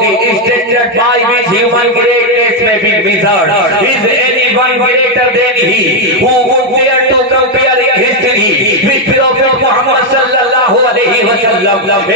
the standard by which human greatness may be measured. Is anyone greater than he who would dare to compare in history with Prophet Muhammad sallallahu alaihi wasallam?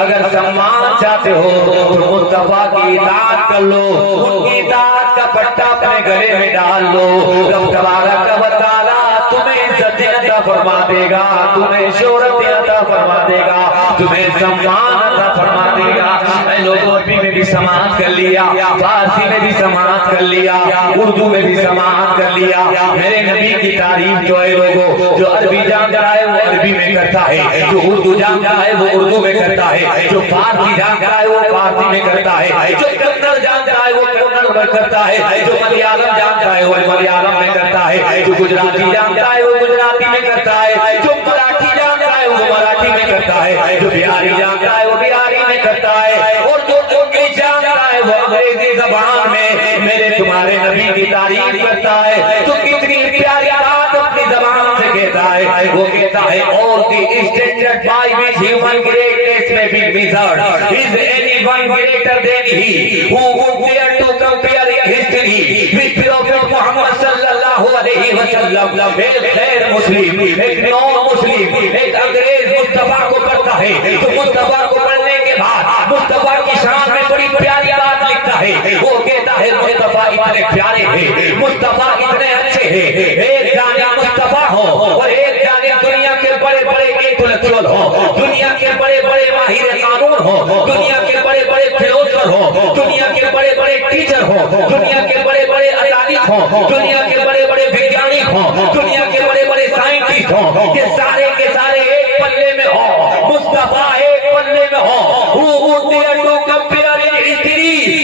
اگر سمان چاہتے ہو تو مصطفیٰ کی اطاعت کر لو، ان کی اطاعت کا پٹا اپنے گلے میں ڈال لو، رب تبارک و تعالی تمہیں عزت عطا فرما دے گا، تمہیں شہرت عطا فرما دے گا، تمہیں سمان عطا فرما دے گا۔ اے لوگوں، عربی میں بھی سماعت کر لیا، فارسی میں بھی سماعت کر لیا، اردو میں بھی سماعت کر لیا۔ میرے نبی کی تعریف جو ہے لوگوں، جو عربی جانتا ہے وہ عربی میں کرتا ہے، جو اردو جانتا ہے وہ اردو میں کرتا ہے، جو فارسی جانتا ہے وہ فارسی میں کرتا ہے، جو کنڑ جانتا ہے وہ کنڑ میں کرتا ہے، جو ملیالم جانتا ہے وہ ملیالم میں کرتا ہے، جو گجراتی جانتا ہے وہ گجراتی میں کرتا ہے، جو مراٹھی جانتا ہے وہ مراٹھی میں کرتا ہے، جو بہاری جانتا ہے وہ بہاری میں کرتا ہے، اور جو انگریزی جانتا ہے وہ انگریزی زبان میں میرے تمہارے نبی کی تعریف کرتا ہے۔ تو کتنی پیاری بات اپنی زبان سے کہتا ہے، وہ کہتا ہے all the standard by which human greatness may be measured is anyone greater than he who would dare to compare history with Prophet Muhammad sallallahu alaihi wasallam۔ ایک غیر مسلم، ایک نان مسلم، ایک انگریز مصطفیٰ کو پڑھتا ہے تو مصطفیٰ کو پڑھنے کے بعد مصطفیٰ کی شان میں بڑی پیاری بات لکھتا ہے، وہ کہتا ہے مصطفیٰ اتنے پیارے ہیں، مصطفیٰ اتنے اچھے ہیں، ایک جانب مصطفیٰ ہو اور ایک جانب دنیا کے بڑے بڑے انٹلیکچوئل ہو، دنیا کے بڑے بڑے ماہر قانون ہو، دنیا کے بڑے بڑے فلاسفر ہو، دنیا کے بڑے بڑے ٹیچر ہو، دنیا کے بڑے بڑے عدالت ہو، دنیا کے بڑے بڑے ویگیانک ہو، دنیا کے بڑے بڑے سائنٹسٹ ہو، یہ سارے کے سارے ایک پلے میں ہو، مصطفیٰ ایک پلے میں ہو۔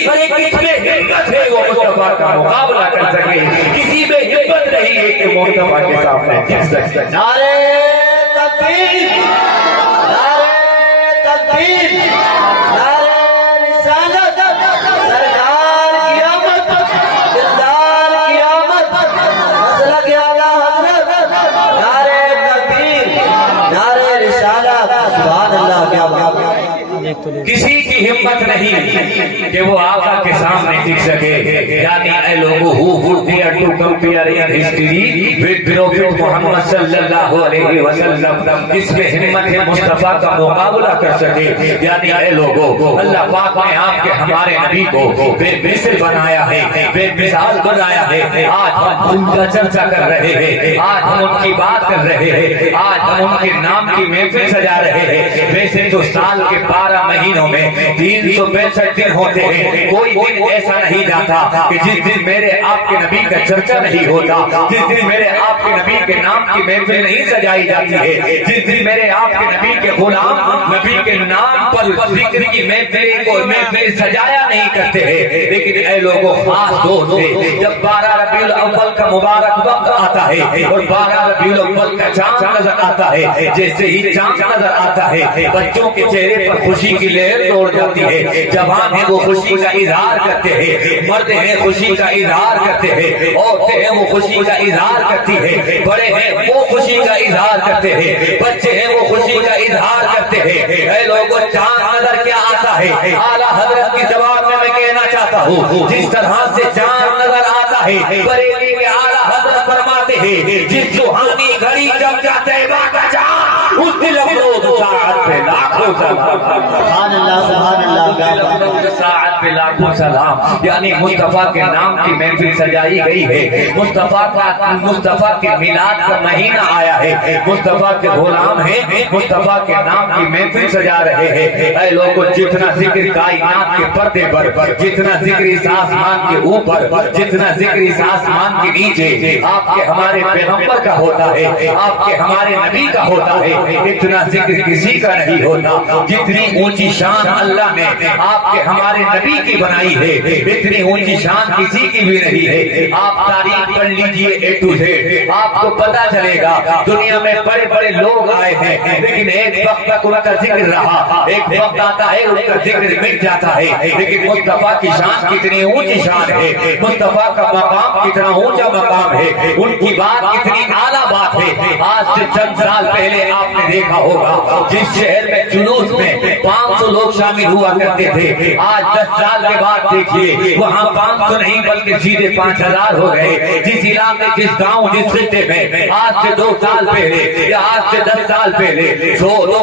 ارے کس میں ہمت ہے وہ مصطفیٰ کا مقابلہ کر سکے؟ کسی میں ہمت نہیں ہے کہ مصطفیٰ کے سامنے ٹک سکے۔ نعرہ تکبیر، نعرہ تکبیر، نعرہ رسالت، سرکار کی آمد، دلدار کی آمد، مسلک اعلیٰ حضرت، نعرہ تکبیر، نعرہ رسالت، سبحان اللہ۔ کیا بات ہے! کسی کی ہمت نہیں کہ وہ آقا کے سامنے ٹک سکے، یعنی اے لوگوں who would dare to compare in history with Prophet Muhammad صلی اللہ علیہ وسلم، جس میں ہمت ہے مصطفیٰ کا مقابلہ کر سکے، یعنی اے لوگوں اللہ پاک نے آپ کے ہمارے نبی کو بے مثل بنایا ہے، بے مثال بنایا ہے۔ آج ہم ان کا چرچا کر رہے ہیں، آج ہم ان کی بات کر رہے ہیں، آج ہم ان کے نام کی محفل سجا رہے ہیں۔ ویسے تو سال کے 12 مہینوں میں 365 دن ہوتے ہیں، کوئی دن ایسا نہیں جاتا کہ جس دن میرے آپ کے نبی کا چرچا نہیں ہوتا، جس دن میرے آپ کے نبی کے نام کی محفل نہیں سجائی جاتی ہے، جس دن میرے آپ کے نبی کے غلام نبی کے نام پر ذکر کی محفل سجایا نہیں کرتے ہیں۔ لیکن اے لوگوں، خاص دور سے جب 12 ربیع الاول کا مبارک وقت آتا ہے اور 12 ربیع الاول کا چاند نظر آتا ہے، جیسے ہی چاند نظر آتا ہے بچوں کے چہرے پر خوشی کی لہر دوڑ جاتی ہے، جوان ہیں وہ خوشی کا اظہار کرتے ہیں، مرد ہیں خوشی کا اظہار کرتے ہیں، عورتیں ہیں وہ خوشی کا اظہار کرتی ہے، بڑے ہیں وہ خوشی کا اظہار کرتے ہیں، بچے ہیں وہ خوشی کا اظہار کرتے ہیں۔ اے لوگوں، چاند نظر کیا آتا ہے؟ اعلیٰ حضرت کی زبان میں کہنا چاہتا ہوں، جس طرح سے چاند نظر آتا ہے بریلی کے اعلیٰ حضرت فرماتے ہیں، جس سہانی گھڑی جب جاتے ہیں کا چاند اس دل افروز ساعت پہ لاکھوں سلام، سبحان اللہ، سبحان اللہ۔ ساعت پہ لاکھوں سلام، یعنی مصطفیٰ کے نام کی محفل سجائی گئی ہے، مصطفیٰ کے میلاد کا مہینہ آیا ہے، مصطفیٰ کے غلام ہیں، مصطفیٰ کے نام کی محفل سجا رہے ہیں۔ اے لوگوں، جتنا ذکر کائنات کے پردے پر، جتنا ذکر اس آسمان کے اوپر، جتنا ذکر اس آسمان کے نیچے آپ کے ہمارے پیغمبر کا ہوتا ہے، آپ کے ہمارے نبی کا ہوتا ہے، اتنا ذکر کسی کا نہیں ہوتا۔ جتنی اونچی شان اللہ نے آپ کے ہمارے نبی کی بنائی ہے، اتنی اونچی شان کسی کی بھی نہیں ہے۔ آپ تاریخ پڑھ لیجئے اے ٹو زیڈ، آپ کو پتا چلے گا دنیا میں بڑے بڑے لوگ آئے ہیں، لیکن ایک وقت تک ان کا ذکر رہا، ایک وقت آتا ہے ان کا ذکر مٹ جاتا ہے۔ لیکن مصطفیٰ کی شان کتنی اونچی شان ہے، مصطفیٰ کا مقام کتنا اونچا مقام ہے، ان کی بات کتنی اعلیٰ بات ہے۔ آج سے چند سال پہلے آپ نے دیکھا ہوگا جس شہر میں جلوس میں 500 لوگ شامل ہوا کرتے تھے، آج 10 سال کے بعد دیکھیے وہاں 500 نہیں بلکہ سیدھے 5000 ہو گئے۔ جس علاقے، جس گاؤں، جس خطے میں آج سے 2 سال پہلے یا آج سے 10 سال پہلے 100 لوگ